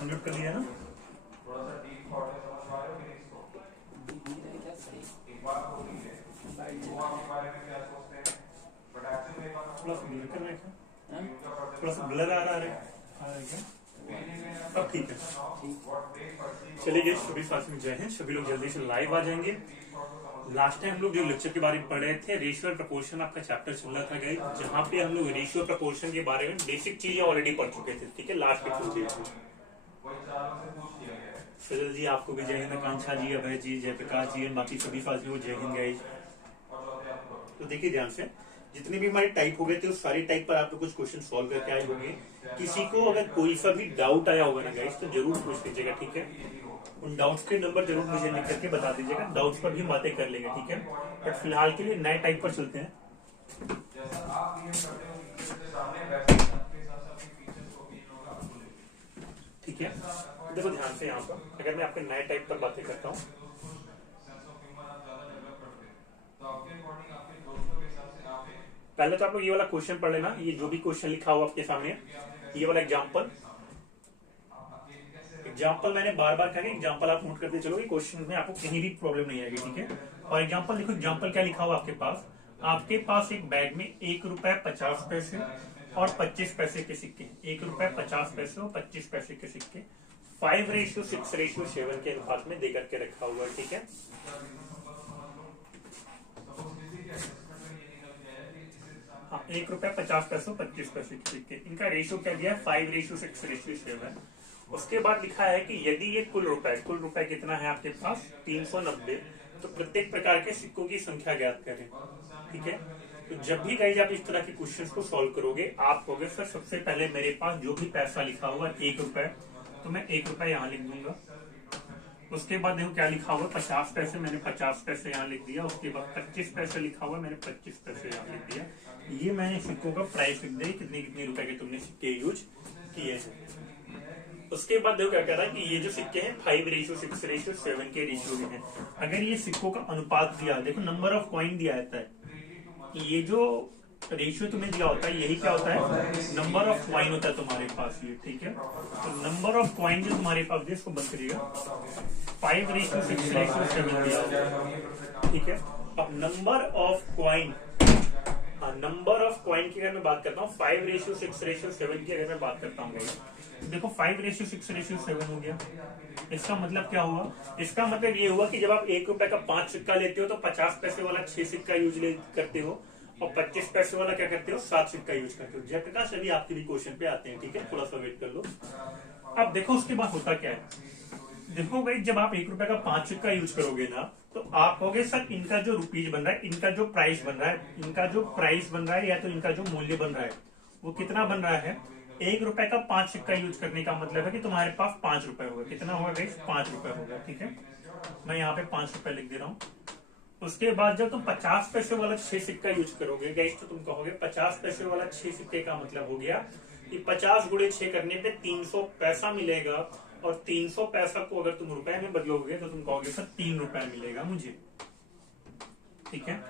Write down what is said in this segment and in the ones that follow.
Note कर लिया ना? थोड़ा सा ब्लर आ रहा है क्या? सब ठीक है। चलिए सभी साथ में जय हिंद। सभी लोग जल्दी से लाइव आ जाएंगे। लास्ट टाइम हम लोग जो लेक्चर के बारे में पढ़ रहे थे, रेशियो और प्रपोर्शन आपका चैप्टर चल रहा था गाइस, जहाँ पे हम लोग रेशियो प्रपोर्शन के बारे में बेसिक चीजें ऑलरेडी पढ़ चुके थे। ठीक है, लास्ट के कुछ सजल जी आपको भी जय हिंद, आकांक्षा जी, अभय जी, जयप्रकाश जी, बाकी सभी साथियों को जय हिंद गाइस। तो देखिए ध्यान से, जितने भी हमारे टाइप हो गए थे उस सारे टाइप पर आप लोग कुछ क्वेश्चन सॉल्व करके आए होंगे। किसी को अगर कोई सा भी डाउट आया होगा ना गाइस तो जरूर पूछ लीजिएगा। ठीक है, उन डाउट्स के नंबर जरूर मुझे लिख करके बता दीजिएगा। डाउट्स पर भी बातें कर लेंगे। ठीक है, बट फिलहाल के लिए नए टाइप पर चलते हैं। ठीक है, देखो ध्यान से, यहाँ पर अगर मैं आपके नए टाइप पर बातें करता हूँ, पहले तो आप लोग ये वाला क्वेश्चन पढ़ लेना। ये जो भी क्वेश्चन लिखा हुआ आपके सामने, ये वाला एग्जाम्पल मैंने बार बार कहा, एग्जाम्पल आप नोट करते चलोगे, क्वेश्चन में आपको कहीं भी प्रॉब्लम नहीं आएगी। ठीक है, और एग्जाम्पल देखो, एग्जाम्पल क्या लिखा हुआ आपके पास एक बैग में 1 रुपए 50 पैसे और 25 पैसे के सिक्के, 1 रुपए 50 पैसे और 25 पैसे के सिक्के 5:6:7 के अनुपात में देकर के रखा हुआ है। ठीक है, हाँ, 1 रुपए 50 पैसे 25 पैसे के सिक्के, इनका रेशियो क्या दिया है? 5:6:7। उसके बाद लिखा है कि यदि ये कुल रुपए कितना है आपके पास? 390। तो प्रत्येक प्रकार के सिक्कों की संख्या ज्ञात करें। ठीक है, तो जब भी गाइस आप इस तरह के क्वेश्चंस को सॉल्व करोगे, आप कहोगे सर सबसे पहले मेरे पास जो भी पैसा लिखा हुआ है 1 रुपए, तो मैं 1 रुपए यहाँ लिख दूंगा। उसके बाद देखो क्या लिखा हुआ, 50 पैसे, मैंने 50 पैसे यहाँ लिख दिया। उसके बाद 25 पैसे लिखा हुआ, मैंने 25 पैसे यहाँ लिख दिया। ये मैंने सिक्कों का प्राइस लिख दिया, कितने कितने रुपए के तुमने सिक्के यूज किए हैं। उसके बाद देखो क्या कह रहा है कि ये जो सिक्के हैं 5:6:7 के रेशियो में है। अगर ये सिक्कों का अनुपात दिया, देखो नंबर ऑफ कॉइन दिया जाता है, ये जो रेशियो तुम्हें दिया होता है यही क्या होता है? नंबर ऑफ कॉइन होता है तुम्हारे पास ये। ठीक है, तो नंबर ऑफ कॉइन जो तुम्हारे पास है इसको बंद करिएगा, 5:6:7 दिया होगा। ठीक है, अब नंबर ऑफ कॉइन की अगर मैं बात करता हूँ, 5:6:7 की अगर मैं बात करता हूँ, देखो 5:6:7 हो गया। इसका मतलब क्या हुआ? इसका मतलब ये हुआ कि जब आप 1 रुपए का 5 सिक्का लेते हो तो 50 पैसे वाला 6 सिक्का यूज करते हो, और 25 पैसे वाला क्या करते हो? 7 सिक्का यूज करते हो। जयप्रकाश अभी आपके भी क्वेश्चन पे आते हैं। ठीक है, थोड़ा सा वेट कर लो। अब देखो उसके बाद होता क्या है, देखो भाई जब आप 1 रुपए का 5 सिक्का यूज करोगे ना, तो आप कहोगे सर इनका जो रुपीज बन रहा है, इनका जो प्राइस बन रहा है, या तो इनका जो मूल्य बन रहा है वो कितना बन रहा है? 1 रुपए का 5 सिक्का यूज करने का मतलब है कि तुम्हारे पास 5 रुपए होगा। कितना होगा गाइस? 5 रुपए होगा। ठीक है, मैं यहाँ पे 5 रुपए लिख दे रहा हूँ। उसके बाद जब तुम 50 पैसे वाला 6 सिक्का यूज करोगे गाइस, तो तुम कहोगे 50 पैसे वाला 6 सिक्के का मतलब हो गया कि 50 गुणे 6 करने पे 300 पैसा मिलेगा, और 300 पैसा को अगर तुम रुपए में बदलोगे तो तुम कहोगे सर 3 रुपए मिलेगा मुझे। ठीक है,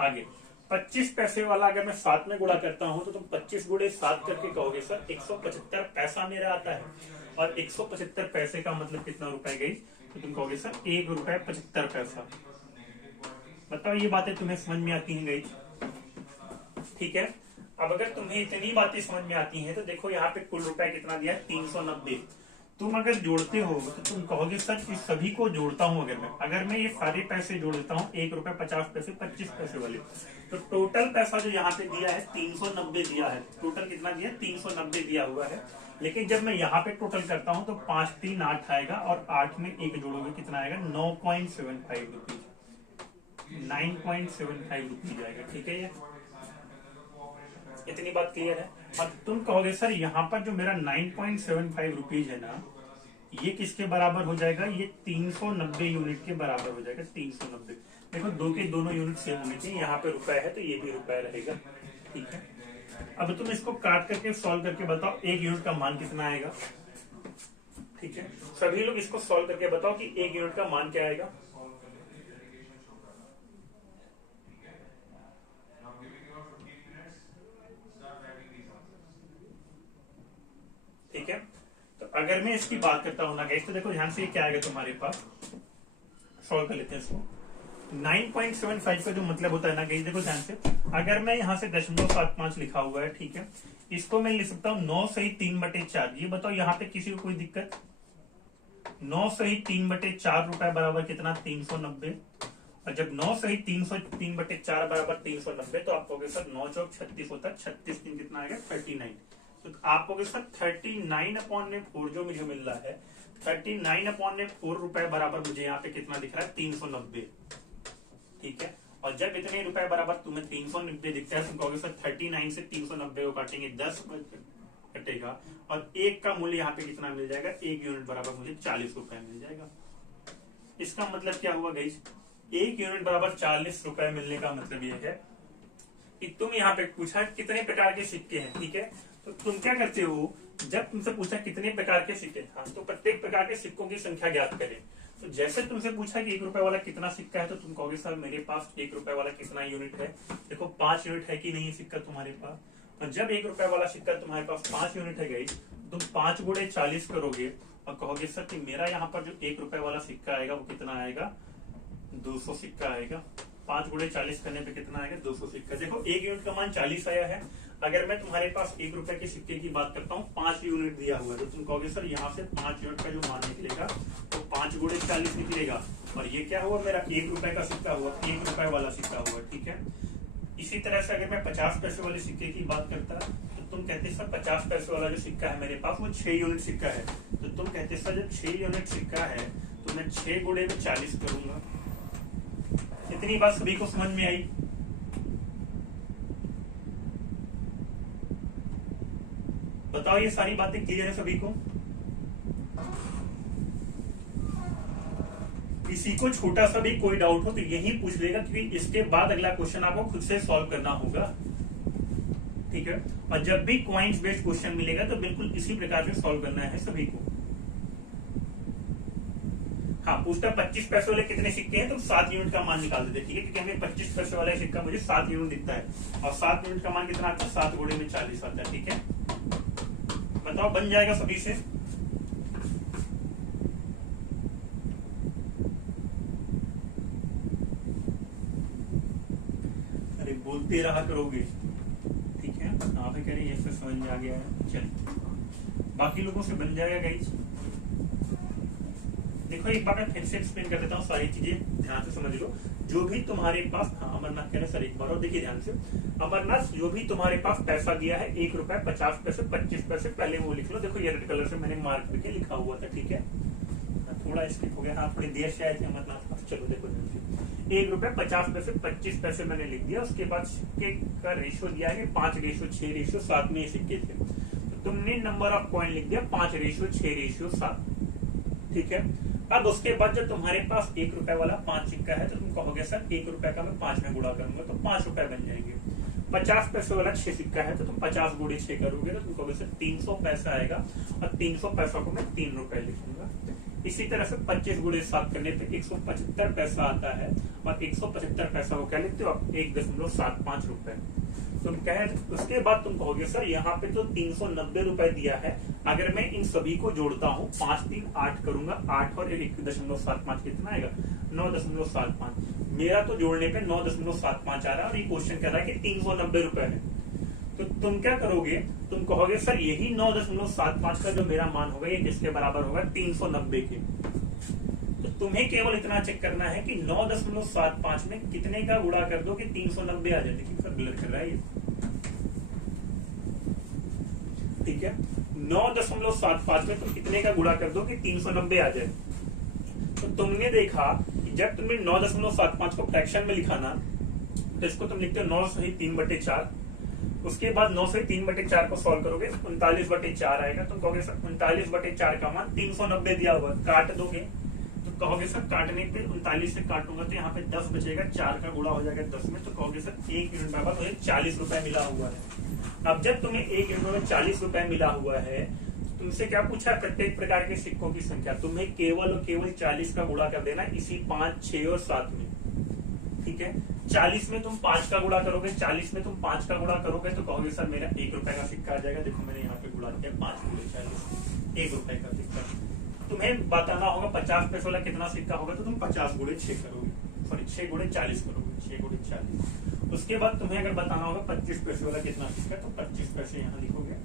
आगे 25 पैसे वाला अगर मैं 7 में गुणा करता हूं तो तुम 25 गुणे 7 करके कहोगे सर 175 पैसा मेरा आता है, और 175 पैसे का मतलब कितना रुपए गई? तो तुम कहोगे सर 1 रुपए 75 पैसा। बताओ ये बातें तुम्हें समझ में आती हैं गई? ठीक है, अब अगर तुम्हें इतनी बातें समझ में आती हैं तो देखो यहाँ पे कुल रुपए कितना दिया है? 390। तुम अगर जोड़ते हो तो तुम कहोगे सर इस सभी को जोड़ता हूं, अगर मैं ये सारे पैसे जोड़ देता हूँ, 1 रुपए 50 पैसे 25 पैसे वाले, तो टोटल पैसा जो यहाँ पे दिया है 390 दिया है। टोटल कितना दिया? 390 दिया हुआ है। लेकिन जब मैं यहाँ पे टोटल करता हूँ तो 5 3 8 आएगा, और 8 में 1 जोड़ोगे कितना आएगा? 9.75 रुपीज, 9.75 रुपीज आएगा। ठीक है, ये इतनी बात क्लियर है। और तुम कहोगे सर यहाँ पर जो मेरा 9.75 रुपीज है ना, ये किसके बराबर हो जाएगा? ये 390 यूनिट के बराबर हो जाएगा। 390, देखो दो के दोनों यूनिट सेम होने चाहिए। यहाँ पे रुपए है तो ये भी रुपए रहेगा। ठीक है, अब तुम इसको काट करके सॉल्व करके बताओ 1 यूनिट का मान कितना आएगा। ठीक है, सभी लोग इसको सॉल्व करके बताओ कि 1 यूनिट का मान क्या आएगा। अगर मैं इसकी बात करता हूँ ना गाइस, तो देखो ध्यान से ये क्या आएगा तुम्हारे पास, सॉल्व कर लेते हैं इसको। 9.75 का जो मतलब होता है ना गाइस, देखो ध्यान से, अगर मैं यहाँ से 0.75 लिखा हुआ है, ठीक है, इसको मैं लिख सकता हूँ 9 सही 3/4। ये बताओ यहाँ पे किसी को कोई दिक्कत? 9 सही 3/4 रुपए बराबर कितना? 390। और जब 9 सही 3/4 बराबर 390, तो आप कहोगे सर 9 चौक 36 होता है, 36 दिन कितना आएगा? 39। तो आप कहोगे सर 39/4 जो मुझे मिल रहा है, 39/4 रुपए बराबर मुझे यहाँ पे कितना दिख रहा है? 390। ठीक है, और जब इतने रुपए बराबर तुम्हें 390 दिखता है, तो कहोगे सर 39 से 390 को काटेंगे, 10 कटेगा, और एक का मूल्य यहाँ पे कितना मिल जाएगा? 1 यूनिट बराबर मुझे 40 रुपए मिल जाएगा। इसका मतलब क्या हुआ गाइस? 1 यूनिट बराबर 40 रुपए मिलने का मतलब ये है कि तुम यहाँ पे पूछा कितने प्रकार के सिक्के हैं, ठीक है, तो तुम क्या करते हो, जब तुमसे पूछा कितने प्रकार के सिक्के, हाँ, तो प्रत्येक प्रकार के सिक्कों की संख्या ज्ञात करें। तो जैसे तुमसे पूछा कि 1 रुपए वाला कितना सिक्का है, तो तुम कहोगे सर मेरे पास 1 रुपए वाला कितना यूनिट है? देखो 5 यूनिट है कि नहीं सिक्का तुम्हारे पास? और जब 1 रुपए वाला सिक्का तुम्हारे पास 5 यूनिट है गई, तुम 5 गुणे 40 करोगे और कहोगे सर कि मेरा यहाँ पर जो 1 रुपए वाला सिक्का आएगा वो कितना आएगा? 200 सिक्का आएगा। 5 गुणे 40 करने पे कितना आएगा? 200 सिक्का। देखो 1 यूनिट का मान 40 आया है। अगर मैं तुम्हारे पास 1 रुपए के सिक्के की बात करता हूँ, 5 यूनिट दिया हुआ है, तो तुम कहोगे सर यहाँ से 5 यूनिट का जो मान निकलेगा तो 5 गुणे 40 निकलेगा। और ये क्या हुआ? मेरा 1 रुपए का सिक्का हुआ, 1 रुपए वाला सिक्का हुआ, ठीक है। इसी तरह से अगर मैं 50 पैसे वाले सिक्के की बात करता, तो तुम कहते सर 50 पैसे वाला जो सिक्का है मेरे पास वो 6 यूनिट सिक्का है। तो तुम कहते सर जब 6 यूनिट सिक्का है तो मैं 6 गुणे में 40 करूंगा। इतनी बात सभी को समझ में आई? बताओ ये सारी बातें क्लियर है सभी को? किसी को छोटा सा भी कोई डाउट हो तो यही पूछ लेगा, क्योंकि इसके बाद अगला क्वेश्चन आपको खुद से सॉल्व करना होगा, ठीक है। और जब भी क्वाइंस बेस्ड क्वेश्चन मिलेगा तो बिल्कुल इसी प्रकार से सॉल्व करना है सभी को। हाँ, पूछता 25 पैसे वाले कितने सिक्के हैं, तो 7 यूनिट का मान निकाल देते, ठीक है, क्योंकि हमें 25 पैसे वाला सिक्का मुझे 7 यूनिट दिखता है, और 7 यूनिट का मान कितना आता है? 7 गुणे में 40 आता है, ठीक है। बताओ बन जाएगा सभी से? अरे बोलते रहा करोगे, ठीक है। आप कह रहे ये समझ में आ गया है, चलिए बाकी लोगों से बन जाएगा गाइस। देखो एक बार मैं फिर से एक्सप्लेन कर देता हूँ, सारी चीजें ध्यान से समझ लो। जो भी तुम्हारे पास, हाँ अमरनाथ कह रहे सर एक बार और देखिए ध्यान से, अमरनाथ जो भी तुम्हारे पास पैसा दिया है 1 रुपए 50 पैसे 25 पैसे, पहले वो लिख लो। देखो ये रेड कलर से मैंने मार्क करके लिखा हुआ था, ठीक है। थोड़ा स्किप हो गया, हाँ थोड़ी देर से आए थे अमरनाथ। चलो देखो 1 रुपए 50 पैसे 25 पैसे मैंने लिख दिया। उसके बाद सिक्के का रेशियो दिया है 5:6:7 में सिक्के थे, तो तुमने नंबर ऑफ कॉइन लिख दिया 5:6:7, ठीक है। अब उसके बाद जब तुम्हारे पास 1 रुपए वाला 5 सिक्का है, तो तुम कहोगे सर 1 रुपए का मैं 5 में गुणा करूंगा तो 5 रुपए बन जाएंगे। 50 पैसे वाला 6 सिक्का है, तो तुम 50 गुणे 6 करोगे तो तुम कहोगे सर 300 पैसा आएगा, और 300 पैसा को मैं 3 रुपए लिखूंगा। इसी तरह से 25 गुणे 7 करने पे 175 पैसा आता है, और 175 पैसा को क्या लिखते हो आप? 1.75 रुपए। तुम कहे उसके बाद तुम कहोगे सर यहाँ पे तो 390 रुपए दिया है, अगर मैं इन सभी को जोड़ता हूँ 5 3 8 करूंगा, 8 और 1.75 कितना आएगा? 9.75। मेरा तो जोड़ने पे 9.75 आ रहा है, और ये क्वेश्चन कह रहा है कि 390 रुपए है। तो तुम क्या करोगे? तुम कहोगे सर यही 9.75 का जो मेरा मान होगा ये किसके बराबर होगा? 390 के। तो तुम्हें केवल इतना चेक करना है कि 9.75 में कितने का गुणा कर दो कि 390 आ जाए। देखिए सर गलत कर रहा है ये, ठीक है। 9.75 में तुम कितने का गुणा कर दो कि 390 आ जाए। तो तुमने देखा कि जब तुमने 9.75 को फ्रैक्शन में लिखा ना, तो इसको तुम लिखते हो 9 सही 3/4। उसके बाद 9 से 3/4 को सॉल्व करोगे 39/4 आएगा। तुम कहोगे सर 39/4 का मान 390 दिया हुआ, काट दोगे। तो कहोगे सर काटने पे 39 से काटूंगा तो यहाँ पे 10 बचेगा, 4 का गुणा हो जाएगा 10 में। तो कहोगे सर 1 यूनिट बराबर मुझे 40 रुपए मिला हुआ है। अब जब तुम्हें 1 यूनिट में 40 रुपए मिला हुआ है, तुमसे क्या पूछा? प्रत्येक प्रकार के सिक्कों की संख्या। तुम्हें केवल और केवल 40 का गुणा कर देना इसी 5, 6 और 7 में, ठीक है। 40 में तुम 5 का गुणा करोगे, 40 में तुम 5 का गुणा करोगे तो कहोगे सर मेरा 1 रुपए का सिक्का आ जाएगा। देखो मैंने यहाँ पे गुणा किया 5 गुणे 40, 1 रुपए का सिक्का। तुम्हें बताना होगा 50 पैसे वाला कितना सिक्का होगा, तो तुम 50 गुणे 6 करोगे, सॉरी 6 गुणे 40 करोगे, 6 गुणे 40। उसके बाद तुम्हें अगर बताना होगा 25 पैसे वाला कितना सिक्का, तो 25 पैसे यहाँ लिखोगे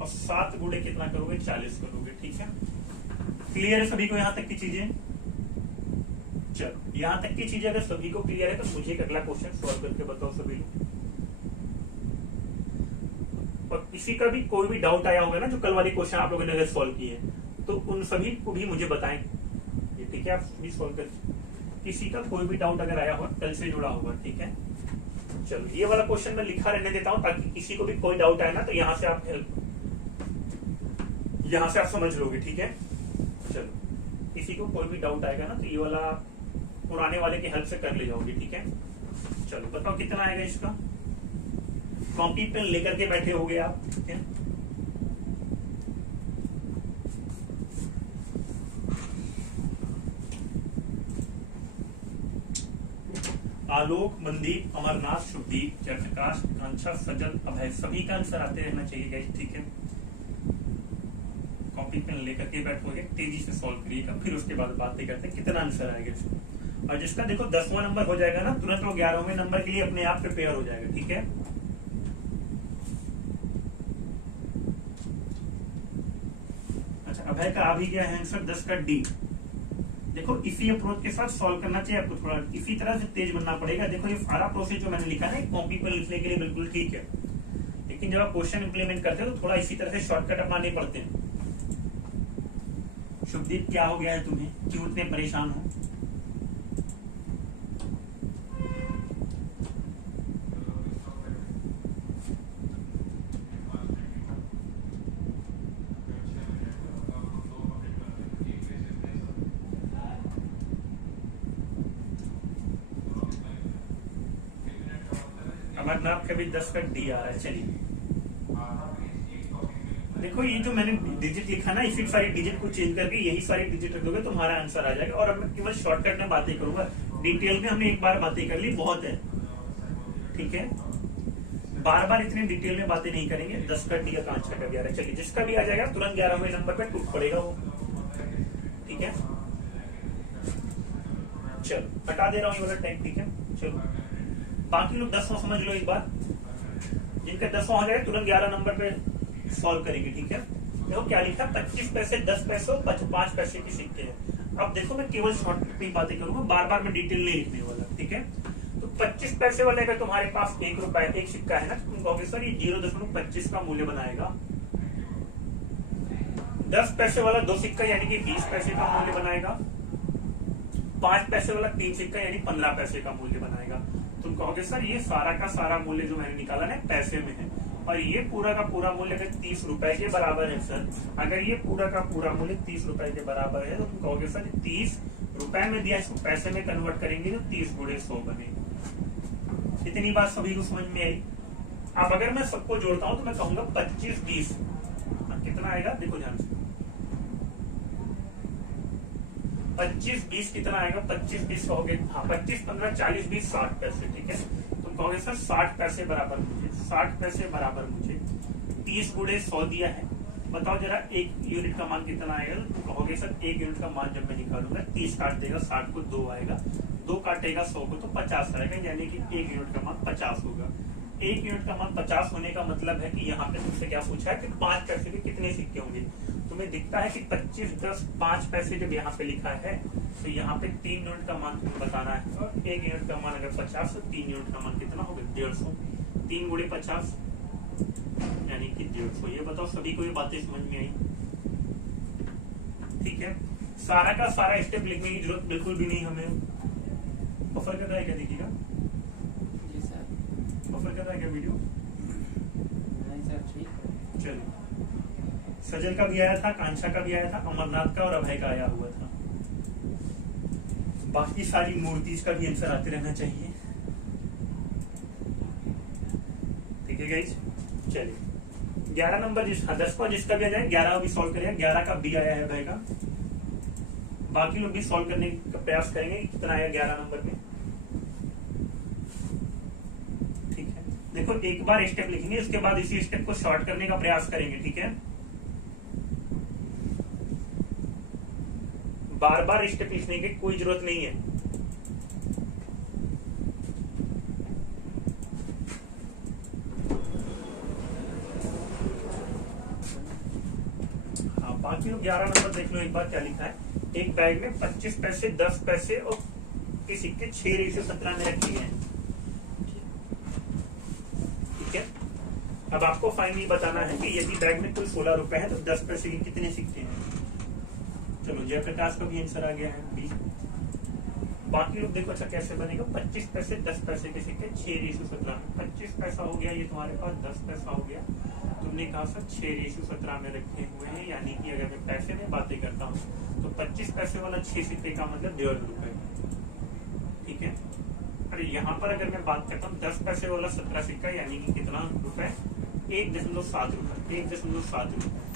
और 7 गुणे कितना करोगे, 40 करोगे। ठीक है, क्लियर है सभी को यहाँ तक की चीजें? चलो यहाँ तक की चीजें अगर सभी को क्लियर है तो मुझे एक अगला क्वेश्चन सॉल्व करके बताओ सभी लोग। और किसी का भी कोई भी डाउट आया होगा ना, जो कल वाले क्वेश्चन आप लोगों ने अगर सॉल्व किए हैं, तो उन सभी को भी मुझे बताएं। ठीक है, आप भी सॉल्व कर, किसी का कोई भी डाउट अगर आया होगा कल से जुड़ा होगा। ठीक है, चलो ये वाला क्वेश्चन मैं लिखा रहने देता हूं ताकि किसी को भी कोई डाउट आए ना तो यहाँ से आप समझ लोगे। ठीक है, चलो किसी को कोई भी डाउट आएगा ना तो ये वाला पुराने वाले की हेल्प से कर ले जाओगे। ठीक है, चलो बताओ कितना आएगा इसका। कॉपी पेन लेकर के बैठे होगे आप। ठीक है, आलोक, मनदीप, अमरनाथ, शुभदीप, जयप्रकाश, कांक्षा, सजल, अभय, सभी का आंसर आते रहना चाहिए गाइस। ठीक है, कॉपी पेन लेकर के बैठोगे, तेजी से सॉल्व करिएगा, फिर उसके बाद बातें करते हैं कितना आंसर आएगा इसमें। और जिसका देखो 10वां नंबर हो जाएगा ना, तुरंत वो 11वें नंबर के लिए अपने आप प्रिपेयर हो जाएगा। ठीक है, अच्छा अभय का आ भी गया है आंसर 10 का डी। देखो इसी अप्रोच के साथ सॉल्व करना चाहिए आपको, थोड़ा इसी तरह से तेज बनना पड़ेगा। देखो ये सारा प्रोसेस जो मैंने लिखा है कॉपी पर लिखने के लिए बिल्कुल ठीक है, लेकिन जब आप क्वेश्चन इंप्लीमेंट करते हैं तो थोड़ा इसी तरह से शॉर्टकट अपनाने पड़ते हैं। शुभदीप क्या हो गया है तुम्हें, क्यों इतने परेशान हो? अमरनाथ का भी 10 का डी आ रहा है। चलिए देखो ये जो मैंने डिजिट लिखा ना, इसी सारी डिजिट को चेंज करके यही सारी डिजिट रख दोगे तुम्हारा आंसर आ जाएगा। और अब मैं केवल शॉर्टकट में बातें करूंगा, डिटेल में हमने एक बार बातें कर ली, बहुत है। ठीक है, बार बार इतनी डिटेल में बातें नहीं करेंगे। 10 का डी, कांक्षा का 11। चलिए जिसका भी आ जाएगा तुरंत 11वें नंबर पे टूट पड़ेगा वो। ठीक है, चलो हटा दे रहा हूँ ये वाला टाइम। ठीक है, चलो बाकी लोग 10वां समझ लो एक बार, जिनका 10वां हो जाएगा तुरंत 11 नंबर पे सॉल्व करेंगे। ठीक है, देखो क्या लिखा, 25 पैसे, 10 पैसे, 5 पैसे की सिक्के हैं। अब देखो मैं केवल शॉर्टकट की बातें करूंगा, बार बार मैं डिटेल नहीं लिखने वाला। ठीक है, तो 25 पैसे वाले अगर तुम्हारे पास 1 रुपए एक सिक्का है ना, तो तुम कहोगे सर ये 0.25 का मूल्य बनाएगा। 10 पैसे वाला 2 सिक्का यानी कि 20 पैसे का मूल्य बनाएगा। 5 पैसे वाला 3 सिक्का यानी 15 पैसे का मूल्य बनाएगा। तुम कहोगे सर ये सारा का सारा मूल्य जो मैंने निकाला ना पैसे में है, और ये पूरा का पूरा मूल्य अगर 30 रुपए के बराबर है सर, अगर ये पूरा का पूरा मूल्य 30 रुपए के बराबर है तो तुम कहोगे सर 30 रुपए में दिया, इसको पैसे में कन्वर्ट करेंगे तो 30 गुणे 100 बनेगा। इतनी बात सभी को समझ में आई। अब अगर मैं सबको जोड़ता हूं तो मैं कहूंगा 25 20 कितना आएगा, देखो ध्यान से 25 20 कितना आएगा, 25 20 कहोगे, हाँ 25 15 40 20 60 पैसे। ठीक है, तुम कहोगे सर 60 पैसे बराबर मुझे, 60 पैसे बराबर मुझे 30 गुणे 100 दिया है। बताओ जरा 1 यूनिट का मान कितना आएगा। तुम कहोगे सर 1 यूनिट का मान जब मैं निकालूंगा 30 काट देगा 60 को, 2 आएगा, 2 काटेगा 100 को तो 50 आएगा, यानी कि 1 यूनिट का मान 50 होगा। 1 यूनिट का मान 50 होने का मतलब है कि यहाँ पे तुमसे क्या पूछा है कि 5 पैसे के कितने सिक्के होंगे। तुम्हें दिखता है कि 25 10 5 पैसे जब यहाँ पे लिखा है तो यहाँ पे 3 यूनिट का मान तुम्हें बताना है, और 1 यूनिट का मान अगर 50 तो 3 यूनिट का मान कितना होगा, 150। 3 गुणे 50 यानी कि 150। ये बताओ सभी को ये बातें समझ में आई? ठीक है, सारा का सारा स्टेप लिखने की जरूरत बिल्कुल भी नहीं हमें। बफर कर रहा है क्या, देखिएगा बफर कर रहा है क्या वीडियो? नहीं सर, ठीक है। चलिए सजल का भी आया था, कांक्षा का भी आया था, अमरनाथ का और अभय का आया हुआ था। बाकी सारी मूर्तिज का भी आंसर आते रहना चाहिए। ठीक है गाइस, चलिए 11 नंबर 10 को जिसका भी आ जाए 11 भी सॉल्व करेगा। 11 का बी आया है अभय का, बाकी लोग भी सॉल्व करने का प्रयास करेंगे कितना आया 11 नंबर में। ठीक है, देखो एक बार स्टेप लिखेंगे, उसके बाद इसी स्टेप को शॉर्ट करने का प्रयास करेंगे। ठीक है, बार बार स्टेप लिखने की कोई जरूरत नहीं है। हाँ, बाकी 11 नंबर देख लो एक बार क्या लिखा है। एक बैग में 25 पैसे, 10 पैसे और के सिक्के 6:17 में रखे हैं। ठीक है, अब आपको फाइनली बताना है कि यदि बैग में कुल 16 रुपए है तो 10 पैसे के कितने सिक्के हैं। चलो जयप्रकाश का भी आंसर आ गया है बी। बाकी लोग देखो अच्छा कैसे बनेगा। 25 पैसे, 10 पैसे के सिक्के 6:17 में। 25 पैसा हो गया ये तुम्हारे पास, 10 पैसा हो गया, तुमने कहा सर 6:17 में रखे हुए हैं, यानी कि अगर मैं पैसे में बातें करता हूँ तो 25 पैसे वाला 6 सिक्के का मतलब 1.5 रुपए। ठीक है, अरे यहाँ पर अगर मैं बात करता हूँ 10 पैसे वाला 17 सिक्का यानी कि कितना रुपए, 1.7 रुपए, 1.7 रुपए।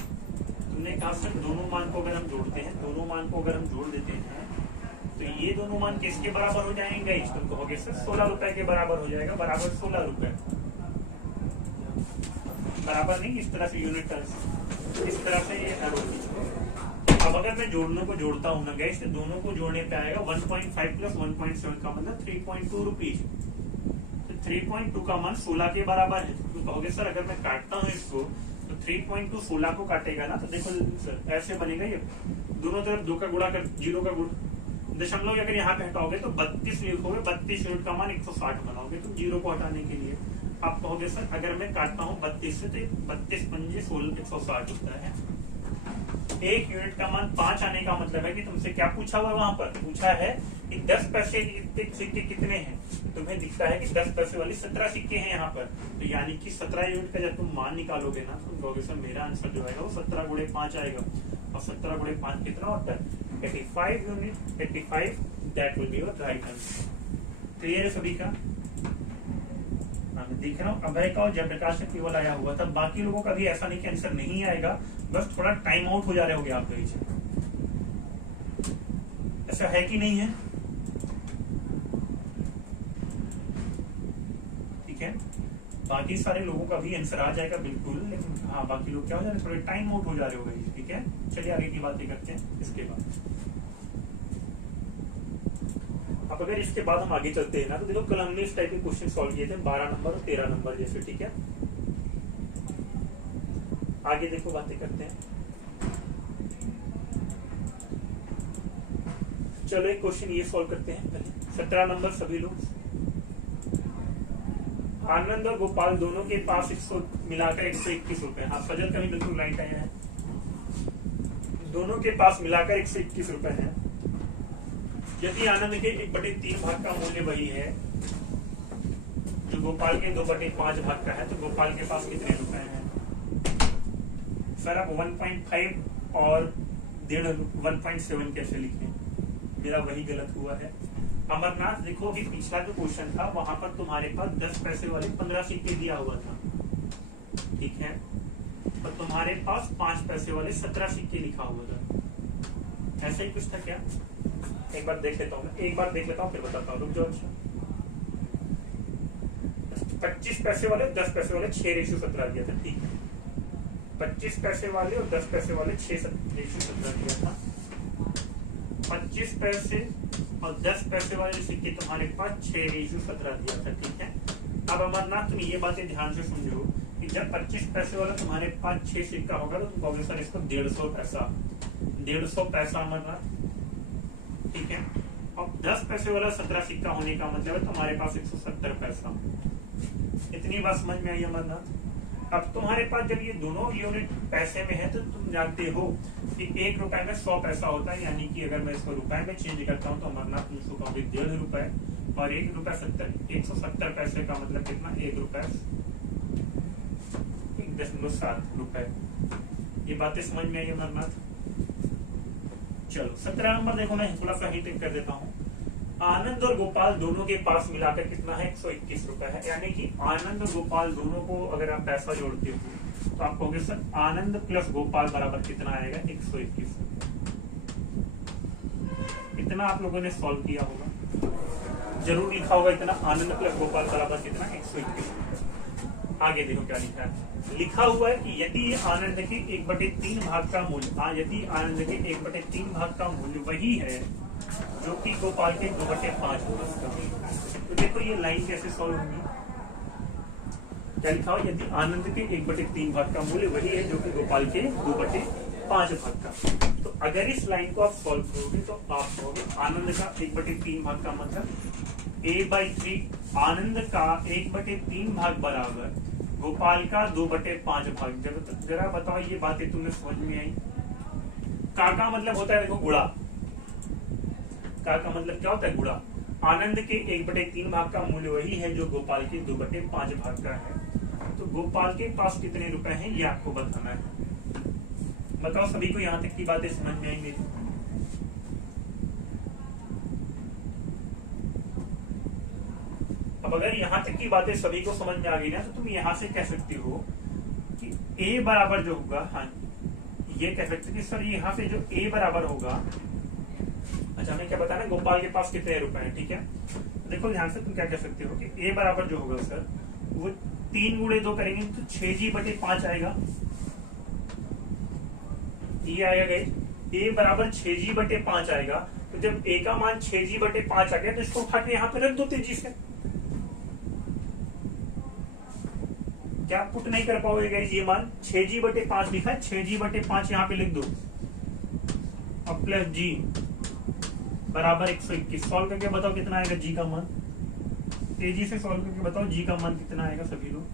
तुमने कहा सर दोनों मान को अगर हम जोड़ते हैं, दोनों मान को अगर हम जोड़ देते हैं तो ये दोनों मान किसके बराबर हो जाएंगे। तुम कहोगे सर 16 रुपए के बराबर हो जाएगा, बराबर 16 रुपए, बराबर नहीं, इस तरह से यूनिट टर्म्स, इस तरह से ये अब अगर मैं जोड़ने को जोड़ता हूँ ना गैस, तो दोनों को जोड़ने पे आएगा 1.5 प्लस 1.7 का मतलब 3.2 रुपीज। तो 3.2 का मान 16 के बराबर है। तो कहोगे सर अगर मैं काटता हूँ इसको तो 3.2 16 को काटेगा ना, तो देखो सर ऐसे बनेगा ये, दोनों तरफ 2 का गुणा कर 0 का गुणा, दशमलव अगर यहाँ पे हटाओगे तो 32 लिखोगे, 32 यूनिट का मान 160 बनाओगे तुम 0 को हटाने के लिए। आप कहोगे सर अगर मैं काटता हूँ 32 से तो 32 पंजे 16 160 होता है। एक यूनिट का मान 5 आने का मतलब है कि तुमसे क्या पूछा हुआ है, वहां पर पूछा है कि 10 पैसे के सिक्के कितने हैं। तुम्हें दिखता है कि 10 पैसे वाले 17 सिक्के हैं यहाँ पर, तो यानी कि 17 यूनिट का जब तुम मान निकालोगे ना तो तुम कहोगे सर मेरा आंसर जो आएगा वो 17 गुणे 5 आएगा, और 17 गुणे 5 कितना होता है 85 unit, 85 that will be your right answer. Clear है सभी का। देख रहा हूँ अभय का और जयप्रकाश का केवल आया हुआ था, बाकी लोगों का भी ऐसा नहीं कि आंसर नहीं आएगा, बस थोड़ा टाइम आउट हो जा रहे होगे आप लोग। ऐसा है कि नहीं है? ठीक है, बाकी सारे लोगों का भी आंसर आ जाएगा बिल्कुल, लेकिन हाँ बाकी लोग क्या हो जा रहे, थोड़े टाइम आउट हो जा रहे होंगे। ठीक है, चलिए आगे की बातें करते हैं इसके बाद। अब अगर इसके बाद हम आगे चलते हैं ना तो देखो कल हमने इस टाइप के क्वेश्चन सॉल्व किए थे 12 नंबर और 13 नंबर जैसे। ठीक है, आगे देखो बातें करते हैं। चलो एक क्वेश्चन ये सॉल्व करते हैं पहले। 17 नंबर सभी लोग। आनंद और गोपाल दोनों के पास 100 मिलाकर 121 रुपए। हाँ सजल का भी बिल्कुल राइट आया है, दोनों के पास मिलाकर 121 रुपए है। यदि आनंद के 1/3 भाग का मूल्य वही है जो गोपाल के 2/5 भाग का है, तो गोपाल के पास कितने रुपए हैं? सर आप 1.5 और 1.7 कैसे लिखें? मेरा वही गलत हुआ है। अमरनाथ देखो अभी पिछला जो क्वेश्चन था वहां पर तुम्हारे पास 10 पैसे वाले 15 सिक्के दिया हुआ था। ठीक है, और तुम्हारे पास 5 पैसे वाले 17 सिक्के लिखा हुआ था। ऐसा ही कुछ था क्या? एक बार देख लेता हूँ, एक बार देख लेता हूँ फिर बताता हूँ, रुक जाओ। अच्छा 25 पैसे वाले 10 पैसे वाले 6:17 दिया था। ठीक है, 25 पैसे वाले और 10 पैसे वाले 6:17 दिया था। 25 पैसे और 10 पैसे वाले सिक्के तुम्हारे पास 6:17 दिया था। ठीक है, अब अमरनाथ तुम ये बातें ध्यान से समझो कि जब 25 पैसे वाला तुम्हारे पास 6 सिक्का होगा तो तुम कहोगे सर इसको 150 पैसा, 150 पैसा अमरनाथ। ठीक है, अब 10 पैसे वाला 17 सिक्का होने का मतलब है तुम्हारे पास 170 पैसा। इतनी बात समझ में आई अमरनाथ? अब तुम्हारे पास जब ये दोनों यूनिट पैसे में है तो तुम जानते हो कि 1 रुपए में 100 पैसा होता है, यानी कि अगर मैं इसको रुपए में चेंज करता हूँ तो अमरनाथ तुम इसको कहोगे 1.5 रुपए, और 1 रुपए 170 पैसे का मतलब कितना? 1 रुपए 1.7 रुपए। ये बातें समझ में आई अमरनाथ? चलो 17 नंबर देखो, मैं थोड़ा सा हिंट कर देता हूँ। आनंद और गोपाल दोनों के पास मिलाकर कितना है? 121 रुपए है, यानी कि आनंद और गोपाल दोनों को अगर आप पैसा जोड़ते हो तो आप कहोगे सर आनंद प्लस गोपाल बराबर कितना आएगा? 121 रुपए। इतना आप लोगों ने सॉल्व किया होगा, जरूर लिखा होगा इतना, आनंद प्लस गोपाल बराबर कितना? 121 रुपए। आगे देखो क्या लिखा है, लिखा हुआ है कि यदि आनंद के 1/3 भाग का मूल्य, यदि आनंद के 1/3 भाग का मूल्य वही है जो कि गोपाल के 2/5 होगा उसका। तो देखो ये लाइन कैसे सॉल्व होगी, क्या लिखा हुआ, यदि आनंद के 1/3 भाग का मूल्य वही है जो कि गोपाल के 2/5 भाग का। तो अगर इस लाइन को आप सॉल्व करोगे तो आप कहोगे आनंद का 1/3 भाग का मतलब a/3, आनंद का 1/3 भाग बराबर गोपाल का 2/5 भाग। जरा बताओ ये बातें तुमने समझ में आई। का मतलब होता है देखो गुणा, का मतलब क्या होता है गुणा। आनंद के 1/3 भाग का मूल्य वही है जो गोपाल के 2/5 भाग का है। तो गोपाल के पास कितने रुपए हैं ये आपको बताना है। बताओ सभी को यहाँ तक की बातें समझ में आएंगे। अब अगर यहाँ तक की बातें सभी को समझ में आ गई ना तो तुम यहाँ से कह सकते हो कि a बराबर जो होगा, हाँ ये कह सकते हो कि सर यहाँ से जो a बराबर होगा, अच्छा हमें क्या बताना, गोपाल के पास कितने रुपए हैं, ठीक है। देखो ध्यान से तुम क्या कह सकते हो कि a बराबर जो होगा सर वो 3 गुणे 2 करेंगे तो 6g/5 आएगा, ये आएगा गई। a बराबर 6g/5 आएगा। तो जब a का मान 6g/5 आ गया तो इसको उठा के यहाँ पे रख दो तेजी से। क्या पुट नहीं कर पाओगे गाइस, ये मान 6g/5 लिखा है, 6g/5 यहाँ पे लिख दो और प्लस g बराबर 121। सॉल्व करके बताओ कितना आएगा g का मान, तेजी से सॉल्व करके बताओ g का मान कितना आएगा सभी लोग।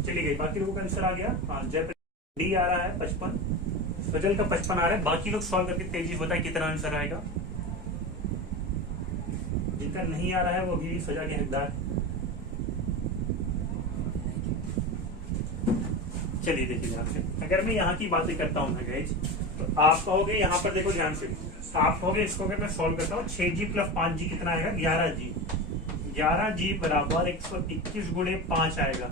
चली गई, बाकी लोगों का आंसर आ गया। हाँ जयप्रीत डी आ रहा है 55, सजल का 55 आ रहा है। बाकी लोग सॉल्व करके तेजी से बताएं कितना आंसर आएगा। जिनका नहीं आ रहा है वो भी सजा के हकदार। चलिए देखिए ध्यान से, अगर मैं यहाँ की बातें करता हूँ ना गाइस तो आप कहोगे यहाँ पर देखो ध्यान से, आप कहोगे इसको अगर मैं सॉल्व करता हूँ 6g + 5g कितना आएगा 11g, 11g बराबर 121 गुणे 5 आएगा।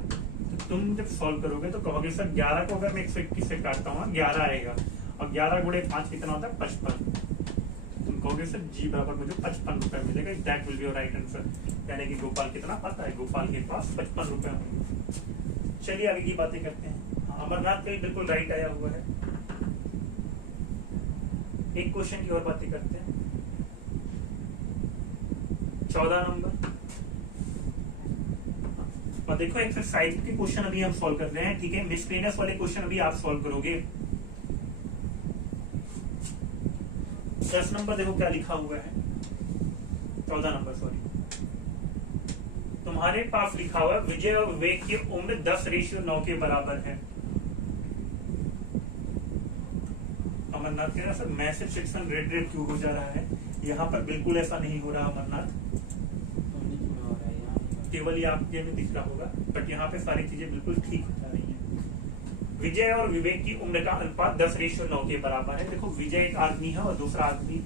तुम जब सॉल्व करोगे तो कहोगे सर 11 को अगर मैं 121 से काटता हूँ 11 आएगा और 11 गुणे 5 कितना होता है 55। तुम कहोगे सर जी बराबर मुझे 55 रुपए मिलेगा, that will be your right answer. यानी कि गोपाल कितना पाता है, गोपाल के पास 55 रुपए होंगे। चलिए आगे की बातें करते हैं। अमरनाथ का बिल्कुल राइट आया हुआ है। एक क्वेश्चन की और बातें करते हैं, 14 नंबर। और देखो एक्सरसाइज के क्वेश्चन अभी हम सॉल्व कर रहे हैं, ठीक है। मिसलेनियस वाले क्वेश्चन अभी आप सॉल्व करोगे। 10 नंबर देखो क्या लिखा हुआ है, 14 नंबर सॉरी। तुम्हारे पास लिखा हुआ है विजय और विवेक की उम्र 10:9 के बराबर है। अमरनाथ कह रहा sir message section red red क्यों हो जा रहा है, यहाँ पर बिल्कुल ऐसा नहीं हो रहा अमरनाथ, केवल ये आपके में दिख रहा होगा, बट यहाँ पे सारी चीजें बिल्कुल ठीक हो जा रही हैं। विजय और विवेक की उम्र का अनुपात 10:9 के बराबर है। देखो विजय एक आदमी है और दूसरा आदमी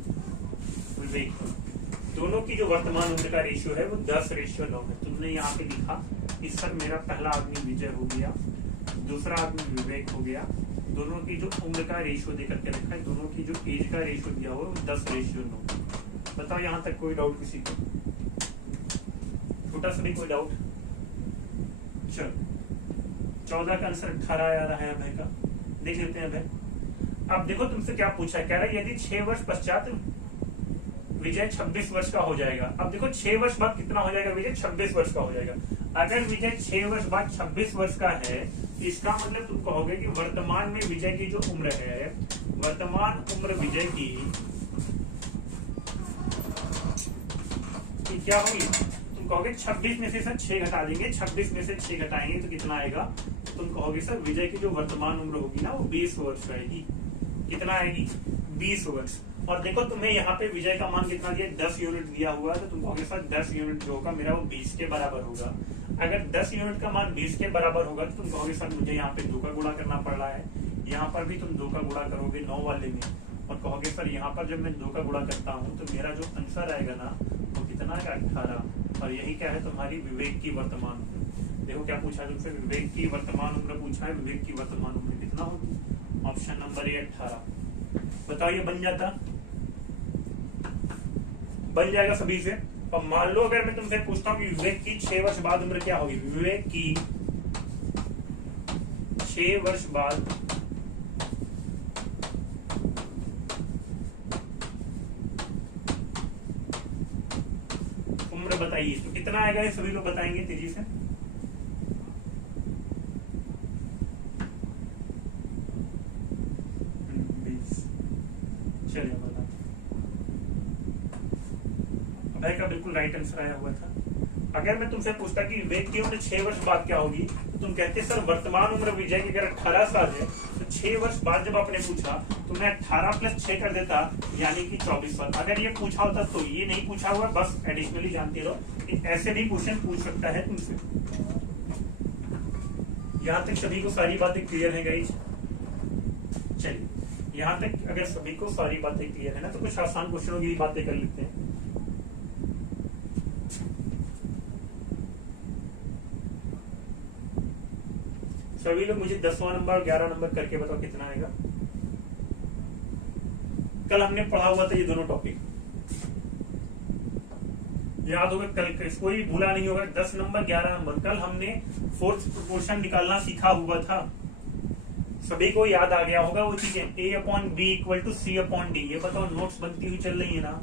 विवेक है, दोनों की जो वर्तमान उम्र का रेशियो है वो 10:9 है। तुमने यहाँ पे लिखा कि सर मेरा पहला आदमी विजय हो गया, दूसरा आदमी विवेक हो गया, दोनों की जो उम्र का रेशियो देकर के रखा है, दोनों की जो एज का रेशियो दिया हुआ है वो 10:9। बताओ यहाँ तक कोई डाउट किसी को? छोटा सा भी कोई डाउट? चलो 14 का आंसर 18 आ रहा है अभय का, देख लेते हैं अभय। अब देखो तुमसे क्या पूछा है, कह रहा है यदि 6 वर्ष पश्चात विजय 26 वर्ष का हो जाएगा। अब देखो 6 वर्ष बाद कितना हो जाएगा विजय? 26 वर्ष का हो जाएगा। अगर विजय 6 वर्ष बाद 26 वर्ष का है, इसका मतलब तुम कहोगे कि वर्तमान में विजय की जो उम्र है, वर्तमान उम्र विजय की क्या होगी? तुम कहोगे 26 में से सर 6 घटा देंगे, 26 में से 6 घटाएंगे तो कितना आएगा? तो तुम कहोगे सर विजय की जो वर्तमान उम्र होगी ना वो 20 वर्ष आएगी। कितना आएगी? 20 वर्ष। और देखो तुम्हें यहाँ पे विजय का मान कितना दिया? 10 यूनिट दिया हुआ है, तो तुम कहोगे सर 10 यूनिट जो होगा मेरा वो 20 के बराबर होगा। अगर 10 यूनिट का मान 20 के बराबर होगा तो तुम कहोगे सर मुझे यहाँ पे 2 का गुणा करना पड़ रहा है। यहाँ पर भी तुम 2 का गुणा करोगे 9 वाले में, और कहोगे सर यहाँ पर जब मैं 2 का गुणा करता हूँ तो मेरा जो आंसर आएगा ना वो कितना आएगा? 18। और यही क्या है? तुम्हारी विवेक की वर्तमान उम्र। देखो क्या पूछा तुमसे, विवेक की वर्तमान उम्र पूछा है। विवेक की वर्तमान उम्र कितना होगी? Option number A 18। बताओ ये बन जाता? बन जाएगा सभी से। और मान लो अगर मैं तुमसे पूछता हूँ कि विवेक की 6 वर्ष बाद उम्र क्या होगी? विवेक की 6 वर्ष बाद उम्र बताइए, तो कितना आएगा? ये सभी लोग बताएंगे तेजी से। चलिए बता, अभय का बिल्कुल राइट आंसर आया हुआ था। अगर मैं तुमसे पूछता कि विवेक की उम्र 6 वर्ष बाद क्या होगी, तो तुम कहते सर वर्तमान उम्र विजय की अगर 18 साल है तो 6 वर्ष बाद जब आपने पूछा तो मैं 18 + 6 कर देता, यानी कि 24 साल। अगर ये पूछा होता तो ये नहीं पूछा हुआ, बस एडिशनली जानते रहो कि ऐसे भी क्वेश्चन पूछ सकता है तुमसे। यहाँ तक सभी को सारी बातें क्लियर है गाइस? चलिए यहाँ तक अगर सभी को सारी बातें क्लियर है ना, तो कुछ आसान क्वेश्चनों की बातें कर लेते हैं। सभी लोग मुझे 10वां नंबर और 11 नंबर करके बताओ कितना आएगा। कल हमने पढ़ा हुआ था ये दोनों टॉपिक, याद होगा? कल इसको ही भूला नहीं होगा। 10 नंबर 11 नंबर कल हमने फोर्थ प्रोपोर्शन निकालना सीखा हुआ था, सभी को याद आ गया होगा वो चीजें। A/B = C/D। ये बताओ नोट्स बनती हुई चल रही है ना?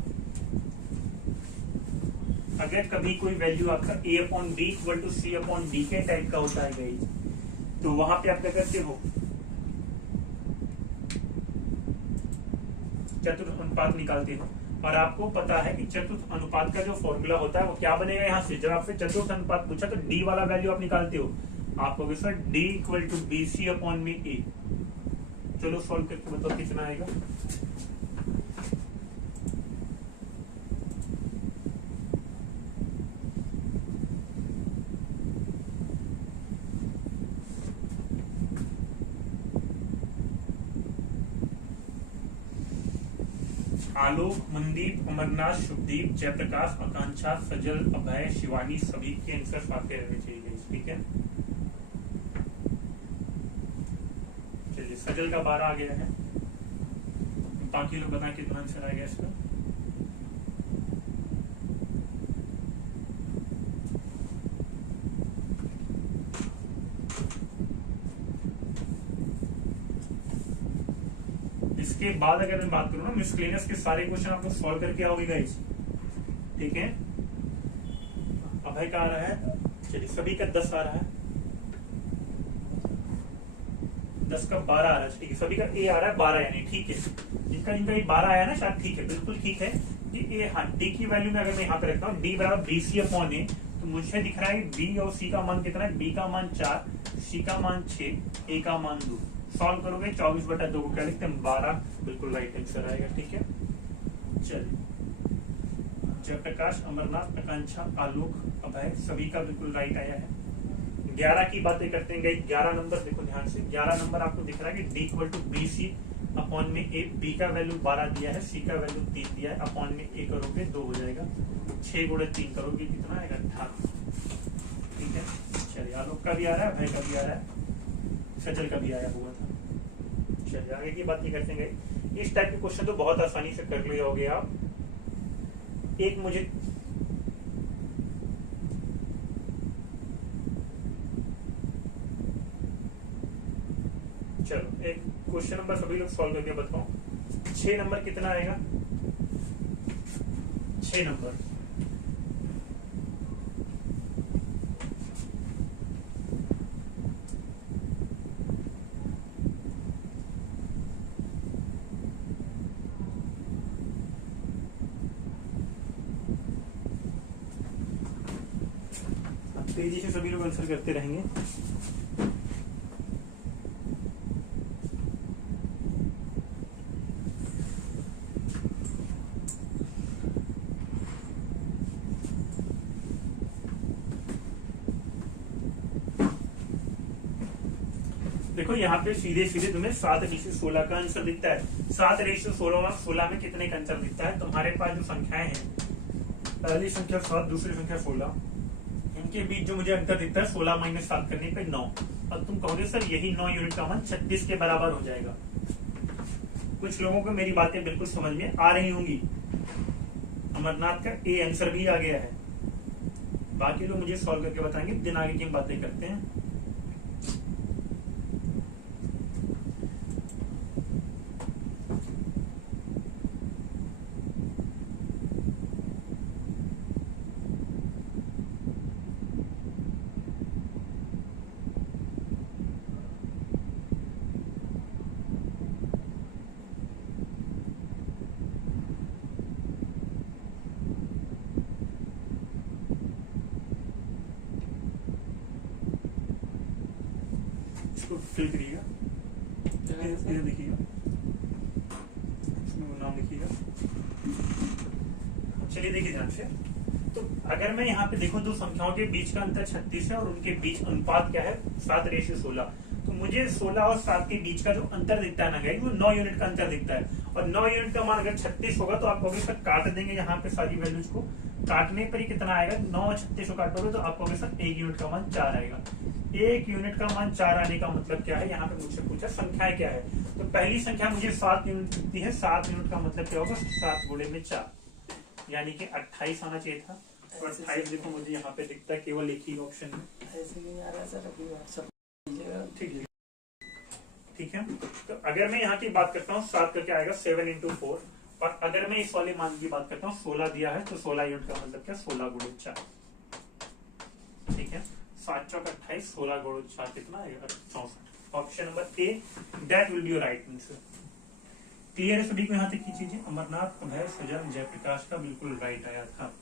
अगर कभी कोई वैल्यू आपका A/B = C/D के टाइप का होता है गाइस, तो वहां पे आप क्या करते हो? चतुर्थ अनुपात निकालते हो। और आपको पता है कि चतुर्थ अनुपात का जो फॉर्मूला होता है वो क्या बनेगा? यहाँ से जब आपसे चतुर्थ अनुपात पूछा तो D वाला वैल्यू आप निकालते हो। आप कहोगे सर D = BC/A। चलो सॉल्व करके बताओ कितना आएगा। आलोक, मनदीप, अमरनाथ, शुभदीप, जयप्रकाश, आकांक्षा, सजल, अभय, शिवानी, सभी के आंसर आते रहने चाहिए। ठीक है, चलिए सजल का 12 आ गया है। बाकी लोग बताएं कितना आंसर आ गया इसका। इसके बाद अगर मैं बात करूं ना, मिसलेनियस के सारे क्वेश्चन आपको सॉल्व करके आओगे गाइस। ठीक है, अभय का आ रहा है, चलिए सभी का 10 आ रहा है, 10 का 12 आ रहा है। ठीक है, सभी का ए आ रहा है 12, यानी ठीक है। जिनका जिनका ये 12 आया ना शायद, ठीक है, बिल्कुल ठीक है कि ए। हाँ, डी की वैल्यू में अगर मैं यहाँ पे रखता हूँ D = BC/A, तो मुझे दिख रहा है बी और सी का मान कितना है? बी का मान 4, सी का मान 6, ए का मान 2। सॉल्व करोगे 24/2 को क्या लिखते हैं? 12। बिल्कुल राइट आंसर आएगा। ठीक है, चलिए जयप्रकाश, अमरनाथ, आकांक्षा, आलोक, अभय सभी का बिल्कुल राइट आया है। 11 की बातें करते हैं। 11 नंबर देखो ध्यान से, 11 नंबर आपको दिख रहा है कि D = BC/A। बी का वैल्यू 12 दिया है, सी का वैल्यू 3 दिया है, अपॉन में ए करोगे 2 हो जाएगा। 6 × 3 करोगे कितना आएगा? 18। ठीक है, चलिए आलोक का भी आ रहा है, अभय का भी आ रहा है, सजल का भी आया हुआ था। चलिए आगे की बात नहीं करते हैं। इस टाइप के क्वेश्चन तो बहुत आसानी से कर लिए होगे आप। एक मुझे एक क्वेश्चन नंबर सभी लोग सॉल्व करके बताओ। 6 नंबर कितना आएगा? 6 नंबर तेजी से सभी लोग आंसर करते रहेंगे। देखो यहाँ पे सीधे सीधे तुम्हें 7:16 का आंसर दिखता है। 7:16 में कितने का आंसर दिखता है? तुम्हारे पास जो संख्याएं हैं, पहली संख्या 7, दूसरी संख्या 16, इनके बीच जो मुझे अंतर दिखता है 16 - 7 करने पे 9। अब तुम कहोगे सर यही 9 यूनिट का मान 36 के बराबर हो जाएगा। कुछ लोगों को मेरी बातें बिल्कुल समझ में आ रही होंगी। अमरनाथ का ए आंसर भी आ गया है। बाकी लोग मुझे सॉल्व करके बताएंगे, दिन आगे की हम बातें करते हैं। इसको फिल करिएगा, इधर देखिएगा, नाम लिखिएगा। चलिए देखिए ध्यान से। तो अगर मैं यहाँ पे देखूं, दो संख्याओं के बीच का अंतर 36 है और उनके बीच अनुपात क्या है? 7:16। तो मुझे 16 और 7 के बीच का जो अंतर दिखता है ना गाइस, वो 9 यूनिट का अंतर दिखता है। और 9 यूनिट का मान अगर 36 होगा तो आप कहोगे सर काट देंगे यहाँ पे सारी वैल्यूज को, काटने पर ही कितना आएगा? 9 और 36 को काटोगे तो आप कहोगे सर 1 यूनिट का मान 4 आएगा। 1 यूनिट का मान 4 आने का मतलब क्या है? यहाँ पे मुझसे पूछा संख्याएं क्या है। तो पहली संख्या मुझे 7 यूनिट दिखती है। 7 यूनिट का मतलब क्या होगा? 7 गुणे में 4, यानी कि 28 आना चाहिए था। और 28 देखो मुझे यहाँ पे दिखता है केवल एक ही ऑप्शन में। ठीक है, ठीक है। तो अगर मैं यहाँ की बात करता हूँ, 7 करके आएगा 7 × 4। और अगर मैं इस वाले मान की बात करता हूँ, 16 दिया है, तो 16 यूनिट का मतलब क्या? 16 गुणे 4। ठीक है, 7 चौक 28, 16 गुणे 4 कितना आएगा? 64। Option number A, that will be your right answer. Clear है सभी को यहाँ तक की चीजें? अमरनाथ, अभय, सजन, जयप्रकाश का बिल्कुल राइट आया था।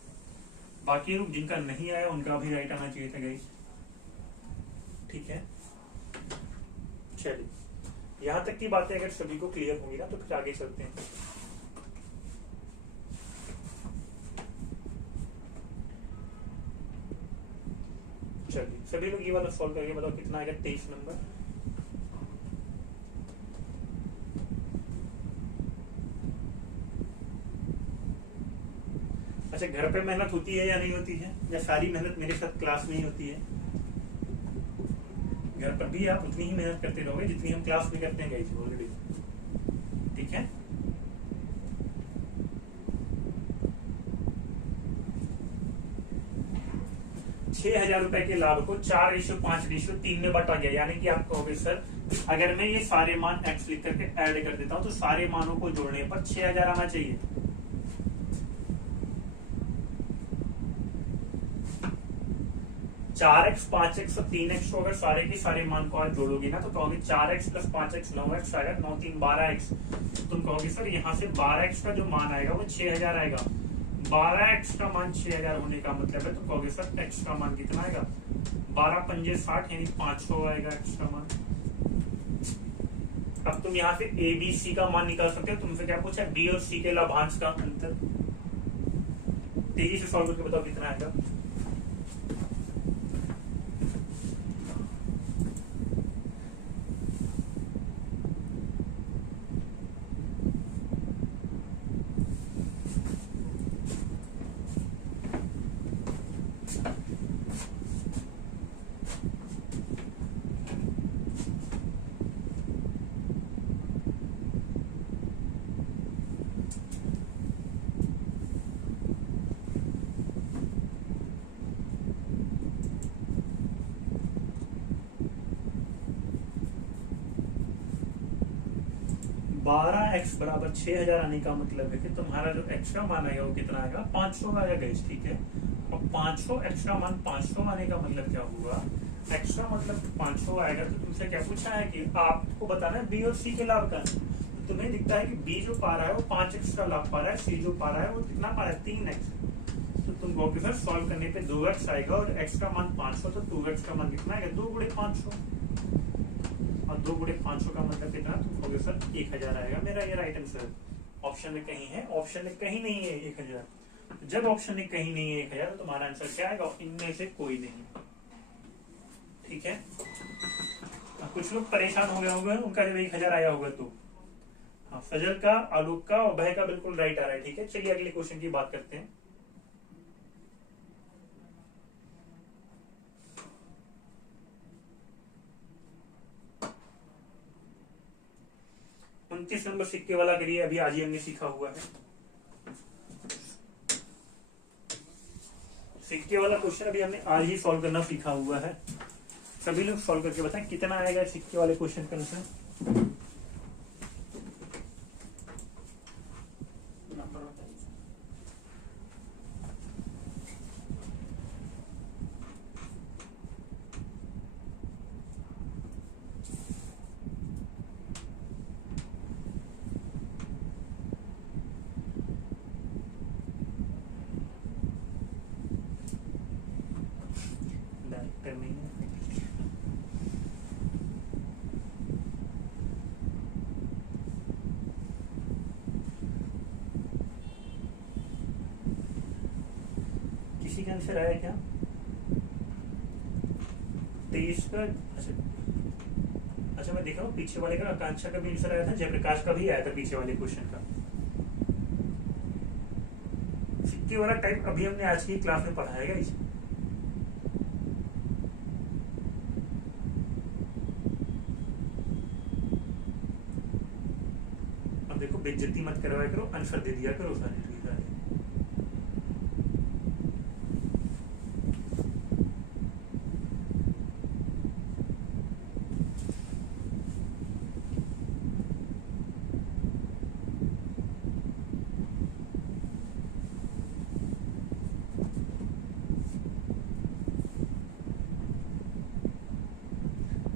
बाकी लोग जिनका नहीं आया उनका भी राइट आना चाहिए था गाइस। ठीक है, चलिए यहाँ तक की बातें अगर सभी को क्लियर होंगी ना, तो फिर आगे चलते हैं। चलिए सभी लोग ये वाला सॉल्व करके बताओ कितना आएगा? 23 नंबर। अच्छा, घर पे मेहनत होती है या नहीं होती है? या सारी मेहनत मेरे साथ क्लास में ही होती है? घर पर भी आप उतनी ही मेहनत करते रहोगे जितनी हम क्लास में करते हैं गाइस ऑलरेडी। ठीक है, ₹6,000 के लाभ को 4:5:3 में बांटा गया। यानी कि आप कहोगे सर अगर मैं ये सारे मान x लिख करके ऐड कर देता हूं तो सारे मानों को जोड़ने पर 6,000 आना चाहिए। 4x, 5x और 3x को अगर सारे के सारे मान को आज जोड़ोगे ना, तो कहोगे 4x + 5x 9x आएगा, 9 3 12x। तुम कहोगे सर यहाँ से 12x का जो मान आएगा वो 6,000 आएगा। 12x का मान 6,000 होने का मतलब है, तो कहोगे सर x का मान कितना आएगा? 12 पंजे 60, यानी 500 आएगा x का मान। अब तुम यहाँ से a b c का मान निकाल सकते हो। तुमसे क्या पूछा? b और c के लाभांश का अंतर। तेजी से सॉल्व करके बताओ कितना आएगा? 12x बराबर 6000 आने का मतलब है कि तुम्हारा जो x का मान आएगा वो कितना आएगा, 500 आएगा गाइस, ठीक है। और 500 x का मान 500 आने का मतलब क्या हुआ, x का मतलब 500 आएगा। तो तुमसे क्या पूछा है कि आपको बताना है b और c के लाभ का। तो तुम्हें दिखता है कि b जो पा रहा है वो 5x का लाभ पा रहा है, c जो पा रहा है वो कितना पा रहा है, 3x। तो तुम कहोगे सर सॉल्व करने पे 2x आएगा और x का मान 500, तो 2x का मान कितना आएगा, 2 गुणे 500, और 2 गुणे 500 का मतलब कितना, तुम कहोगे सर 1000 आएगा। मेरा ये राइट आंसर ऑप्शन में कहीं है, ऑप्शन में कहीं नहीं है 1000। जब ऑप्शन में कहीं नहीं है 1000 तो तुम्हारा आंसर क्या आएगा, इनमें से कोई नहीं, ठीक है। कुछ लोग परेशान हो गए होंगे, उनका जब 1000 आया होगा तो। हाँ, सजल का, आलोक का और भय का बिल्कुल राइट आ रहा है, ठीक है। चलिए अगले क्वेश्चन की बात करते हैं। उनतीस नंबर सिक्के वाला करिए, अभी आज ही हमने सीखा हुआ है। सिक्के वाला क्वेश्चन अभी हमने आज ही सॉल्व करना सीखा हुआ है। सभी लोग सॉल्व करके बताएं कितना आएगा सिक्के वाले क्वेश्चन का आंसर। किसी का आंसर आया क्या, 23 का? अच्छा मैं देख रहा हूँ पीछे वाले का, आकांक्षा का भी आंसर आया था, जयप्रकाश का भी आया था पीछे वाले क्वेश्चन का। सिक्के वाला टाइप अभी हमने आज की क्लास में पढ़ाया है। अब देखो बेइज्जती मत करवाया करो, आंसर दे दिया करो सारे।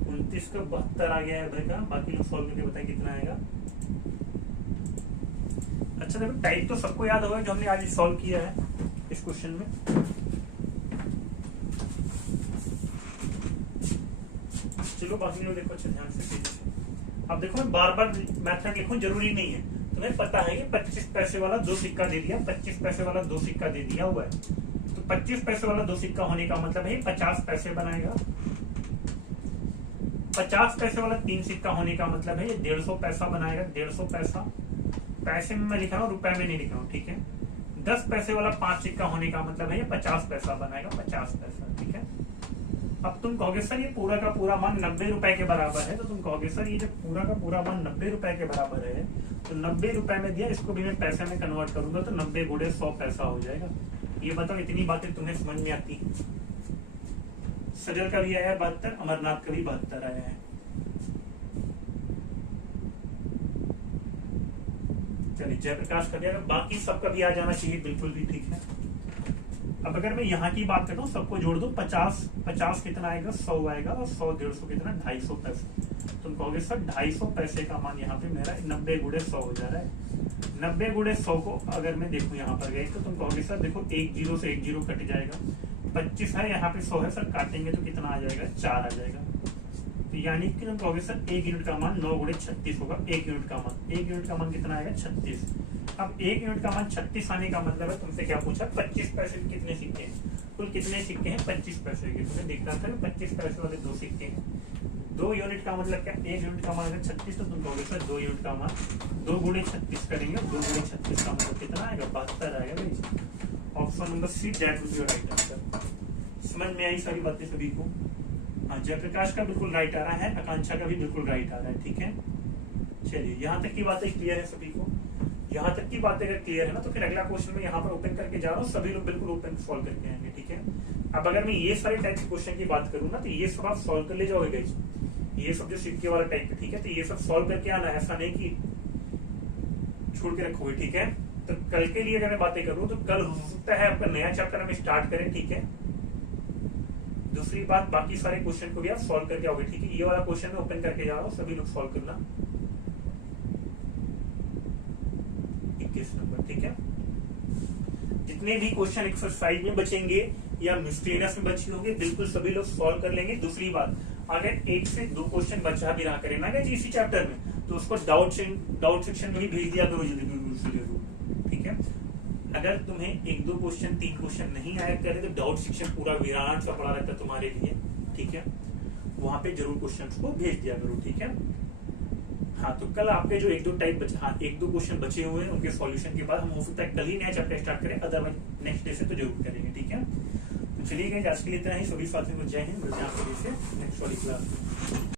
29 का 72 आ गया है भाई का। बाकी लोग सॉल्व करके बताएं कितना आएगा। अच्छा देखो टाइप तो सबको याद होगा जो हमने आज सॉल्व किया है इस क्वेश्चन में। चलो बाकी लोग देखो अच्छा ध्यान से। अब देखो मैं बार बार मैथड लिखूं जरूरी नहीं है, तुम्हें पता है कि 25 पैसे वाला 2 सिक्का दे दिया, 25 पैसे वाला 2 सिक्का दे दिया हुआ है, तो 25 पैसे वाला 2 सिक्का होने का मतलब है 50 पैसे बनाएगा। 50 पैसे वाला 3 सिक्का होने का मतलब है ये 150 पैसा बनाएगा। 150 पैसा, पैसे में मैं लिख रहा हूँ, रुपए में नहीं लिख रहा हूँ, ठीक है। 10 पैसे वाला 5 सिक्का होने का मतलब है ये 50 पैसा बनाएगा, 50 पैसा, ठीक है। अब तुम कहोगे सर ये पूरा का पूरा मान 90 रुपए के बराबर है, तो तुम कहोगे सर ये जो पूरा का पूरा मान 90 रुपए के बराबर है, तो 90 रुपए में दिया, इसको भी मैं पैसे में कन्वर्ट करूंगा तो 90 गुणे 100 पैसा हो जाएगा। ये बताओ इतनी बातें तुम्हें समझ में आती है? सजल का भी आया है 72, अमरनाथ का भी 72 आया है। चलिए जयप्रकाश का भी, बाकी सबका भी आ जाना चाहिए, बिल्कुल भी ठीक है। अब अगर मैं यहाँ की बात करता हूँ, सबको जोड़ दो, 50 कितना आएगा, 100 आएगा, और 100 150 कितना, 250 पैसे। तुम कहोगे सर 250 पैसे का मान यहाँ पे मेरा 90 गुणे 100 हो जा रहा है। 90 गुणे 100 को अगर मैं देखूँ यहाँ पर गए तो तुम कहोगे सर देखो 1 0 से 1 0 कट जाएगा, 25 है यहाँ पे 100 है सर, काटेंगे तो कितना आ जाएगा, 4 आ जाएगा। तो यानी कि तुम कहोगे सर 1 यूनिट का मान 9 गुणे 36 होगा। 1 यूनिट का मान कितना आएगा, 36। अब 1 यूनिट का मान 36 आने का मतलब है तुमसे क्या पूछा, 25 पैसे के कितने सिक्के हैं, कुल कितने सिक्के हैं, 25 पैसे के। तुम्हें देखना था 25 पैसे वाले 2 सिक्के हैं। 2 यूनिट का मतलब क्या, 1 यूनिट का मान अगर 36, तो तुम कहोगे सर 2 यूनिट का मान 2 गुणे 36 करेंगे, 2 गुणे 36 का मतलब कितना आएगा, 72 आएगा। Option number see that will be your right answer. समझ में आई सारी बातें सभी को? हाँ, जयप्रकाश का बिल्कुल राइट आ रहा है, आकांक्षा का भी बिल्कुल राइट आ रहा है, ठीक है। चलिए यहाँ तक की बातें क्लियर है सभी को? यहाँ तक की बातें अगर क्लियर है ना, तो फिर अगला क्वेश्चन में यहाँ पर ओपन करके जा रहा हूँ, सभी लोग बिल्कुल ओपन सॉल्व करके आएंगे, ठीक है। अब अगर मैं ये सारे टाइप के क्वेश्चन की बात करूँ ना, तो ये सब आप सॉल्व कर ले जाओगे गाइस, ये सब जो सिक्के वाला टाइप है, ठीक है। तो ये सब सॉल्व करके आना, ऐसा नहीं कि छोड़ के रखोगे, ठीक है। तो कल के लिए अगर मैं बातें करूं तो कल हो सकता है आपका नया चैप्टर हम स्टार्ट करें, ठीक है। दूसरी बात, बाकी सारे क्वेश्चन को भी आप सॉल्व करके आओगे, ठीक है। ये वाला क्वेश्चन मैं ओपन करके जा रहा हूँ, सभी लोग सॉल्व करना। 21 नंबर, ठीक है। जितने भी क्वेश्चन एक्सरसाइज में बचेंगे या मिस्टेरियस में बचे होंगे, बिल्कुल सभी लोग सॉल्व कर लेंगे। दूसरी बात, अगर 1 से 2 क्वेश्चन बचा भी रहा करे ना इसी चैप्टर में, तो उसको डाउट सेक्शन में भी भेज दिया करो जरूर, ठीक है। अगर तुम्हें 1-2 क्वेश्चन 3 क्वेश्चन नहीं आया करे तो डाउट सेक्शन पूरा विराट सा पड़ा रहता है तुम्हारे लिए, ठीक है। वहां पे जरूर क्वेश्चन को भेज दिया करो, ठीक है। हाँ, तो कल आपके जो 1-2 टाइप बचे, हाँ 1-2 क्वेश्चन बचे हुए हैं, उनके सॉल्यूशन के बाद हम हो सकता है कल ही नया चैप्टर स्टार्ट करें, अदरवाइज नेक्स्ट डे से तो जरूर करेंगे, ठीक है। तो चलिए आज के लिए इतना ही। सभी साथियों को जय हिंद, मिलते हैं आपके लिए नेक्स्ट वाली क्लास में।